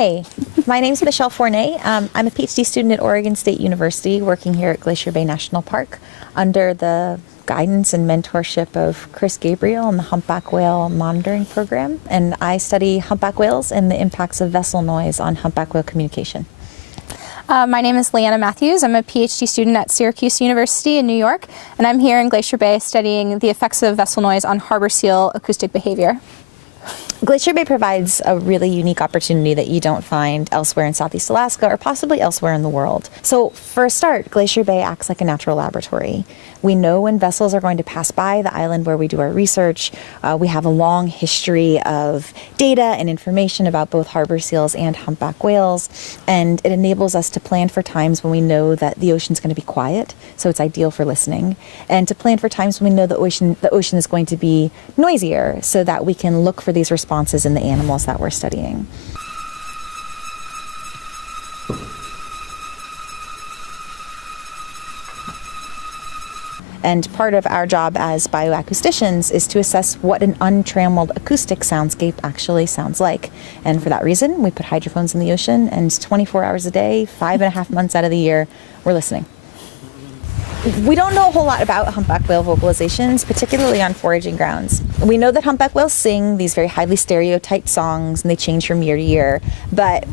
Hi, my name's Michelle Fournay. I'm a PhD student at Oregon State University working here at Glacier Bay National Park under the guidance and mentorship of Chris Gabriel and the Humpback Whale Monitoring Program. And I study humpback whales and the impacts of vessel noise on humpback whale communication. My name is Leanna Matthews. I'm a PhD student at Syracuse University in New York, and I'm here in Glacier Bay studying the effects of vessel noise on harbor seal acoustic behavior. Glacier Bay provides a really unique opportunity that you don't find elsewhere in Southeast Alaska or possibly elsewhere in the world. So for a start, Glacier Bay acts like a natural laboratory. We know when vessels are going to pass by the island where we do our research. We have a long history of data and information about both harbor seals and humpback whales, and it enables us to plan for times when we know that the ocean's going to be quiet, so it's ideal for listening, and to plan for times when we know the ocean is going to be noisier, so that we can look for these responses in the animals that we're studying. And part of our job as bioacousticians is to assess what an untrammeled acoustic soundscape actually sounds like. And for that reason, we put hydrophones in the ocean, and 24 hours a day, 5.5 months out of the year, we're listening. We don't know a whole lot about humpback whale vocalizations, particularly on foraging grounds. We know that humpback whales sing these very highly stereotyped songs, and they change from year to year. But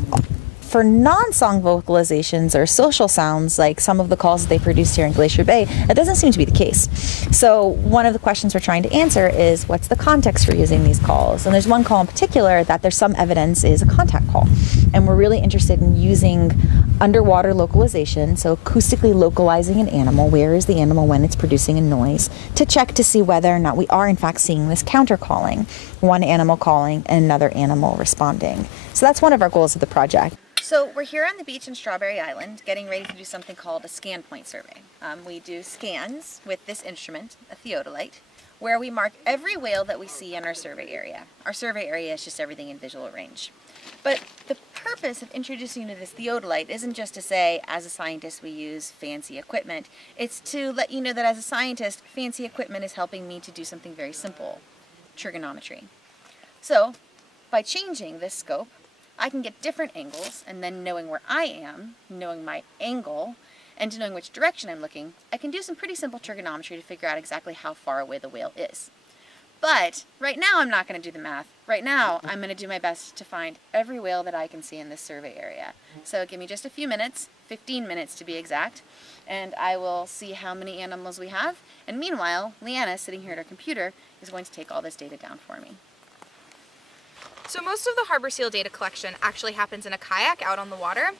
for non-song vocalizations or social sounds, like some of the calls that they produce here in Glacier Bay, that doesn't seem to be the case. So one of the questions we're trying to answer is, what's the context for using these calls? And there's one call in particular that there's some evidence is a contact call. And we're really interested in using underwater localization, so acoustically localizing an animal, where is the animal when it's producing a noise, to check to see whether or not we are in fact seeing this counter calling, one animal calling and another animal responding. So that's one of our goals of the project. So we're here on the beach in Strawberry Island getting ready to do something called a scan point survey. We do scans with this instrument, a theodolite, where we mark every whale that we see in our survey area. Our survey area is just everything in visual range. But the purpose of introducing you to this theodolite isn't just to say, as a scientist, we use fancy equipment. It's to let you know that as a scientist, fancy equipment is helping me to do something very simple, trigonometry. So by changing this scope, I can get different angles, and then knowing where I am, knowing my angle, and knowing which direction I'm looking, I can do some pretty simple trigonometry to figure out exactly how far away the whale is. But right now I'm not going to do the math. Right now I'm going to do my best to find every whale that I can see in this survey area. So give me just a few minutes, 15 minutes to be exact, and I will see how many animals we have. And meanwhile, Leanna, sitting here at her computer, is going to take all this data down for me. So most of the harbor seal data collection actually happens in a kayak out on the water.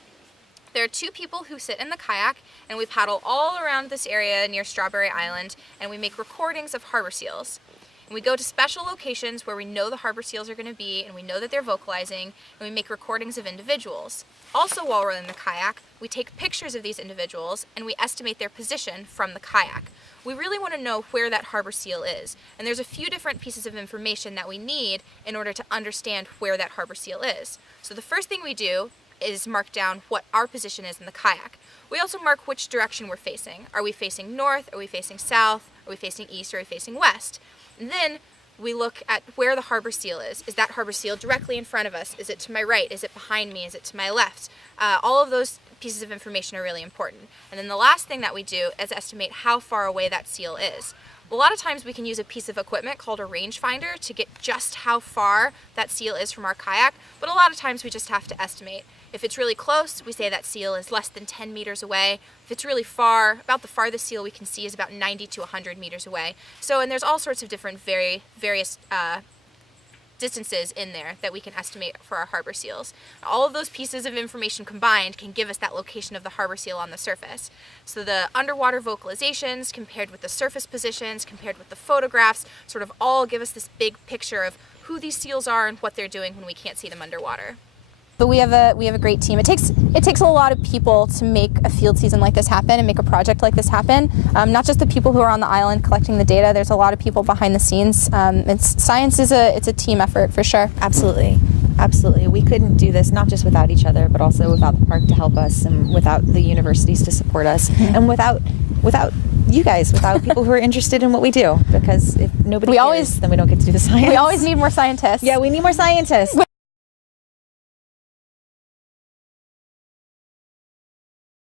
There are two people who sit in the kayak, and we paddle all around this area near Strawberry Island, and we make recordings of harbor seals. And we go to special locations where we know the harbor seals are going to be, and we know that they're vocalizing, and we make recordings of individuals. Also, while we're in the kayak, we take pictures of these individuals, and we estimate their position from the kayak. We really want to know where that harbor seal is, and there's a few different pieces of information that we need in order to understand where that harbor seal is. So the first thing we do is mark down what our position is in the kayak. We also mark which direction we're facing. Are we facing north? Are we facing south? Are we facing east? Or are we facing west? And then we look at where the harbor seal is. Is that harbor seal directly in front of us? Is it to my right? Is it behind me? Is it to my left? All of those pieces of information are really important. And then the last thing that we do is estimate how far away that seal is. A lot of times we can use a piece of equipment called a rangefinder to get just how far that seal is from our kayak, but a lot of times we just have to estimate. If it's really close, we say that seal is less than 10 meters away. If it's really far, about the farthest seal we can see is about 90 to 100 meters away. So, and there's all sorts of different various distances in there that we can estimate for our harbor seals. All of those pieces of information combined can give us that location of the harbor seal on the surface. So the underwater vocalizations compared with the surface positions, compared with the photographs, sort of all give us this big picture of who these seals are and what they're doing when we can't see them underwater. But we have a great team. It takes a lot of people to make a field season like this happen and make a project like this happen. Not just the people who are on the island collecting the data. There's a lot of people behind the scenes. Science is a team effort for sure. Absolutely. Absolutely. We couldn't do this not just without each other, but also without the park to help us, and without the universities to support us, and without you guys, without people who are interested in what we do. Because if nobody cares, then we don't get to do the science. We always need more scientists. Yeah, we need more scientists.